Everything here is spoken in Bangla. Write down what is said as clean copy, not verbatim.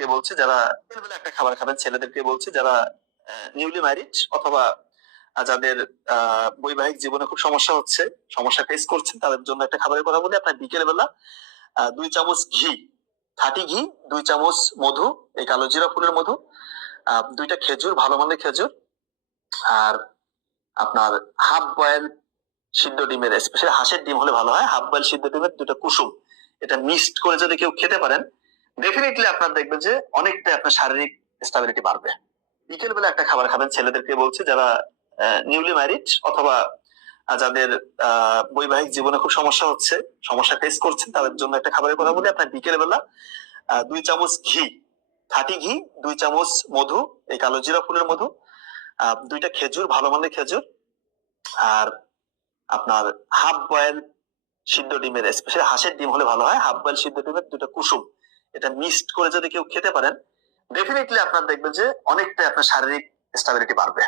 মেয়েদেরকে বলছি যারা বেলা একটা খাবার খাবেন, ছেলেদেরকে বলছি যারা নিউলি ম্যারিড অথবা যাদের বৈবাহিক জীবনে খুব সমস্যা হচ্ছে, সমস্যা ফেস করছেন, তাদের জন্য একটা খাবারের কথা বলি। আপনার বিকেল বেলা 2 চামচ ঘি, খাঁটি ঘি, 2 চামচ মধু, এই কালো জিরা ফুলের মধু, 2টা খেজুর, ভালো মানের খেজুর, আর আপনার হাফ বয়েল সিদ্ধ ডিমের, স্পেশালি হাঁসের ডিম হলে ভালো হয়, হাফ বয়েল সিদ্ধ ডিমের 2টা কুসুম, এটা মিক্সড করে যদি কেউ খেতে পারেন, ডেফিনেটলি আপনার দেখবেন যে অনেকটাই আপনার শারীরিক স্টেবিলিটি বাড়বে। বিকেল বেলা একটা খাবার খাবেন, ছেলেদেরকে বলছি যারা নিউলি ম্যারিড অথবা যাদের বৈবাহিক জীবনে খুব সমস্যা হচ্ছে, সমস্যা ফেস করছেন, তাদের জন্য একটা খাবারের কথা বলি। আপনার বিকেল বেলা 2 চামচ ঘি, খাঁটি ঘি, 2 চামচ মধু, এই কালো জিরা ফুলের মধু, 2টা খেজুর, ভালো মানের খেজুর, আর আপনার হাফ বয়েল সিদ্ধ ডিমের, স্পেশালি হাঁসের ডিম হলে ভালো হয়, হাফ বয়েল সিদ্ধ ডিমের 2টা কুসুম, এটা মিক্সড করে যদি কেউ খেতে পারেন, ডেফিনেটলি আপনার দেখবেন যে অনেকটাই আপনার শারীরিক স্টেবিলিটি বাড়বে।